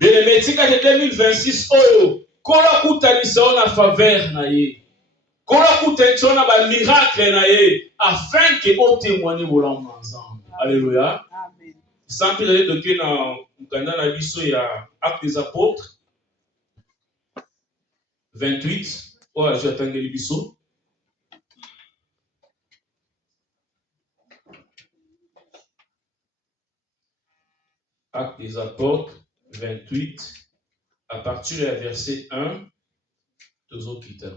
Bien-aimé, tika de 2026 oyo kola kutanisa ona faveur na ye. Kola kutanisa ona ba miracle na ye afin que on témoigne bolambo ensemble. Alléluia. Amen. Sans plus aller toquer dans mukanda na biso ya Actes des Apôtres 28 oyo azotangeli biso. Actes des Apôtres 28 à partir du verset 1 toujours quitter.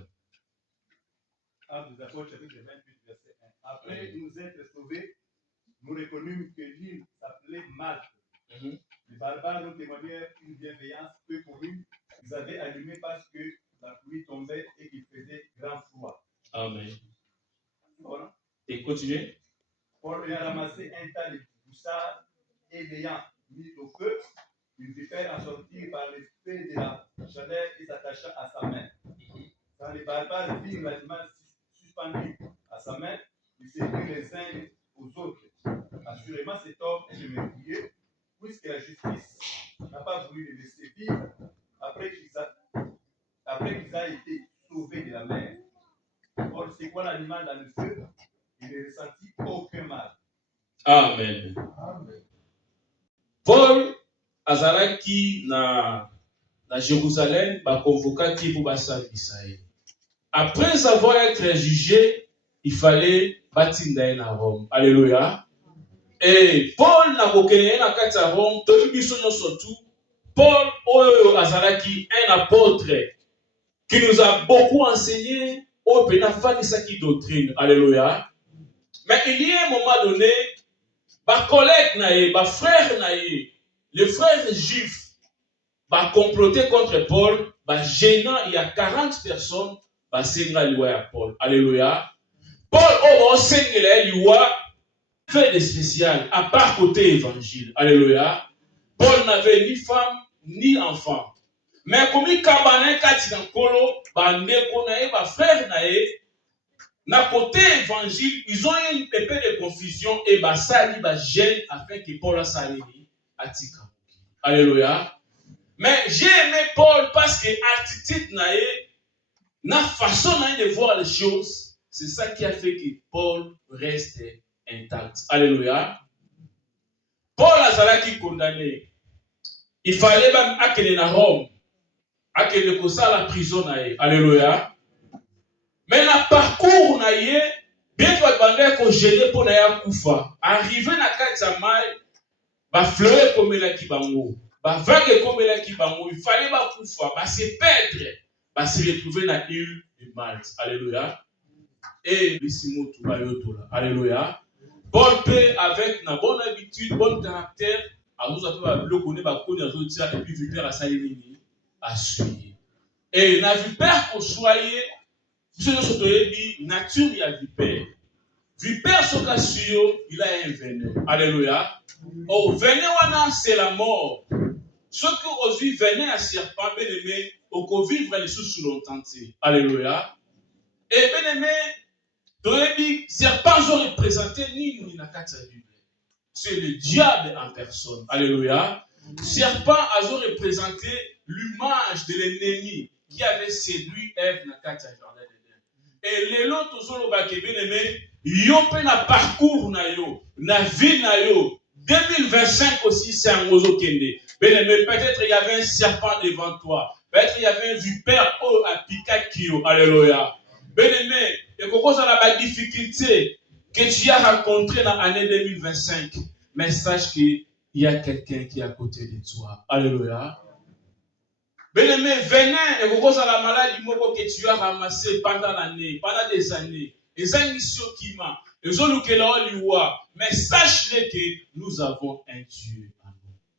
Actes des Apôtres chapitre 28 verset 1. Après nous être sauvés, nous reconnûmes que l'île s'appelait Malte. Les barbares ont témoigné une bienveillance peu commune. Ils avaient allumé parce que la pluie tombait et qu'il faisait grand froid. Amen. Voilà. Et continuez. Paul a ramassé un tas de boussards et l'ayant mis au feu, une vipère en sortit par l'effet de la chaleur et s'attacha à sa main. Quand les barbares virent l'animal suspendu à sa main, ils se prirent les uns aux autres. Assurément, cet homme est meurtrier, puisque la justice n'a pas voulu le laisser vivre après qu'ils aient été sauvés de la mer. Paul secoua l'animal dans le feu, il ne ressentit aucun mal. Amen. Amen. Paul azalaki na Jérusalem bakonvokaki pour basambisa ye. Après avoir été jugé, il fallait batinda na Rome. Alléluia. Et Paul na kokene na kati ya Rome, toyi biso nyonso tout. Paul oyo azalaki un apôtre qui nous a beaucoup enseigné au penafanisaki doctrine. Alléluia. Mais il y a un moment donné, ba collègue na ye, ba frère na ye, les frères juifs ba comploter contre Paul, ba gênant, il y a 40 personnes ba senga liwa ya Paul. Alléluia. Paul o senga liwa fait de spécial à part côté évangile. Alléluia. Paul n'avait ni femme ni enfant. Mais comme il kabane kati na kolo, ba ndeko na ye, ba frère na ye, na côté évangile, ils ont eu une épée de confusion et ba sali ba gêne afin que Paul a sali atika. Alléluia. Mais j'ai aimé Paul parce que attitude na ye, na façon na ye de voir les choses, c'est ça qui a fait que Paul reste intact. Alléluia. Paul azalaki condamné. Il fallait même akene na Rome. Akene kosa la prison na ye. Alléluia. Mais na parcours na ye, bien que bande ko gêner pour na ya kufa. Arrivé na kati ya mai, ba fleurer comme la ki bango. Ba vague comme la ki bango, il fallait ba kufa, ba se perdre, ba se retrouver na île de Malte. Alléluia. Et bisimo tu ba yotola. Alléluia. Paul peut avec na bonne habitude, bon caractère, à nous appeler le connaît ba connaît aux autres et puis vipère à salimini à suivre. Et na vipère qu'on soyez, ce que nature il y a vipère. Vipère sur la suyo, il a un venin. Alléluia. Oh, venin wana c'est la mort. Ce que aujourd'hui venin à serpent bien aimé, au qu'on vivre les sous longtemps. Alléluia. Et bien aimé, Toyebi, serpent ont représenté ni na kati ya Bible. C'est le diable en personne. Alléluia. Serpent a représenté l'image de l'ennemi qui avait séduit Ève na kati ya jardin d'Éden. Et les lots tozolo ba ke bien aimé, yo pe na parcours na yo, na vie na yo. 2025 aussi c'est un ozo kende. Bien aimé, peut-être il y avait un serpent devant toi. Peut-être il y avait un vipère à Pikakio. Alléluia. Bien aimé, et pourquoi ça a la difficulté que tu as rencontré dans l'année 2025, mais sache qu'il y a quelqu'un qui est à côté de toi. Alléluia. Bien aimé, venin, et pourquoi ça la maladie que tu as ramassé pendant l'année, pendant des années, les émissions qui m'a, les autres qui l'ont mais sache-le que nous avons un Dieu.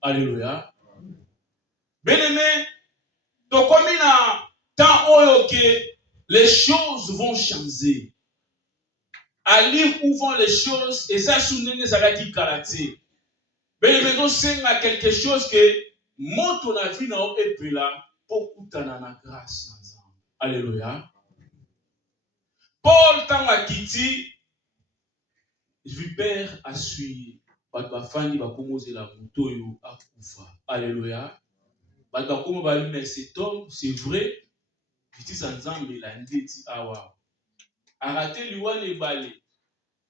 Alléluia. Bien aimé, donc comme il y a tant que les choses vont changer. À lire où vont les choses, et ça souligne ça qui karaté. Mais maintenant, c'est quelque chose que mon ton a vu dans le là pour coutana na grâce. Alléluia. Paul tanga kiti, vipère a suivi. Bafani ba komoze la muto yo akufa. Alléluia. Mais cet homme, c'est vrai, petit ensemble, il a dit, ah waouh. Arrêtez lui balé.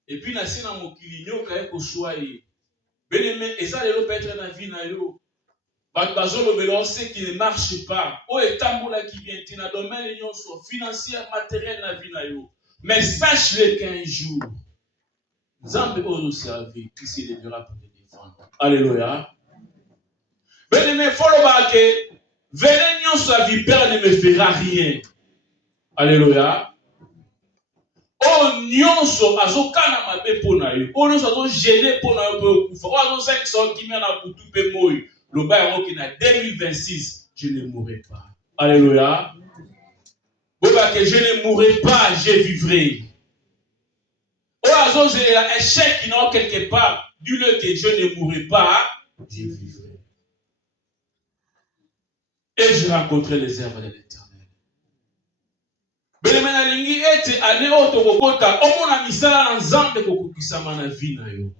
Et puis, na sina mokilinyo kaye ko choyer. Bien-aimé, et ça, peut être dans la vie, ce qui ne marche pas. Oh, et tamboula qui vient, dans le domaine financier, matériel, dans la vie. Mais sache-le qu'un jour, Zambé au servir, qui se lèvera pour te défendre. Alléluia. Bien-aimé, follow back. Venez, sa vie, Père ne me fera rien. Alléluia. Oh, nyonso azokana mabe pona yo. Oh, nyonso azogene pona yo pe okufa. Oh, azo 500 qui mène à butu pe moyo. Le bail qui na 2026, je ne mourrai pas. Alléluia. Boba que je ne mourrai pas, je vivrai. Oh, azo c'est un échec qui n'a quelque part. Dis-le que je ne mourrai pas, je vivrai. Et je rencontrerai les œuvres de l'Éternel.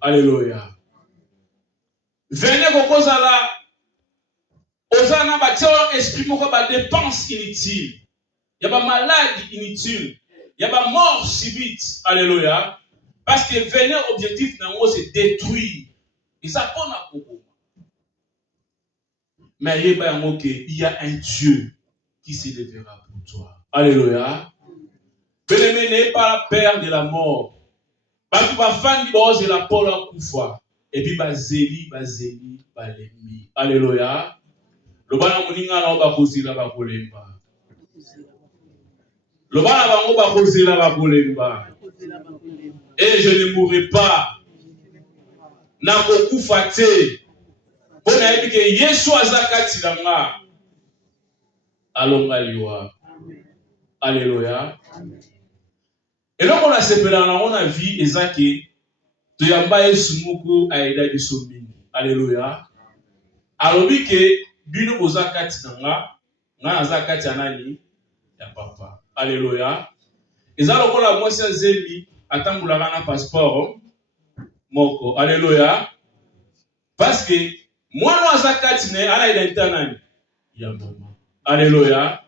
Alléluia. Venez kokozala ozana ba esprit moko ba dépense inutile. Il y a ba maladie inutile. Il y a ba mort subite. Alléluia. Parce que venez objectif nango c'est détruire. Et ça qu'on a beaucoup. Mais il y a un Dieu qui se lèvera pour toi. Alléluia. Bien-aimé, n'est pas la peur de la mort. Parce que ma femme dit, c'est la peur à coufa. Et puis, bazeli, balemi. Alléluia. Le bana moninga na ba kozila ba kolemba. Le bana bango ba kozila ba kolemba. Et je ne mourrai pas. Na kokufa te. Bona yebi ke Yesu azakati na nga. Alonga liwa. Alléluia. Et donc on a séparé on a vu Ezaki to yamba Yesu moko aida biso mingi. Alléluia. Alobi ke bino bozakati na nga nazakati anani ya papa. Alléluia. Ezalo kola mwasi azeli atambulaka na passeport moko. Alléluia. Parce que mwana azakati ne ana identité nani ya mama. Alléluia.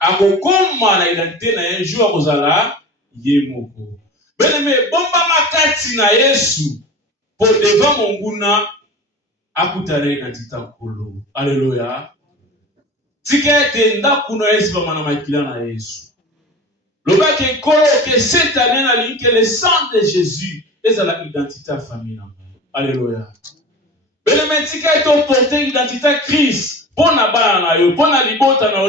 Akokoma na identité na un jour akozala ye moko. Bien-aimé, bomba makati na Yesu pour devant mon nguna akutare na titakolo. Alléluia. Tikete ndakuno Yesu ba mana makila na Yesu. Loba ke kolo que cette année na linke le sang de Jésus est à la identité famille na. Alléluia. Bien-aimé, tikete porter identité Christ. Pona bana na yo, pona libota na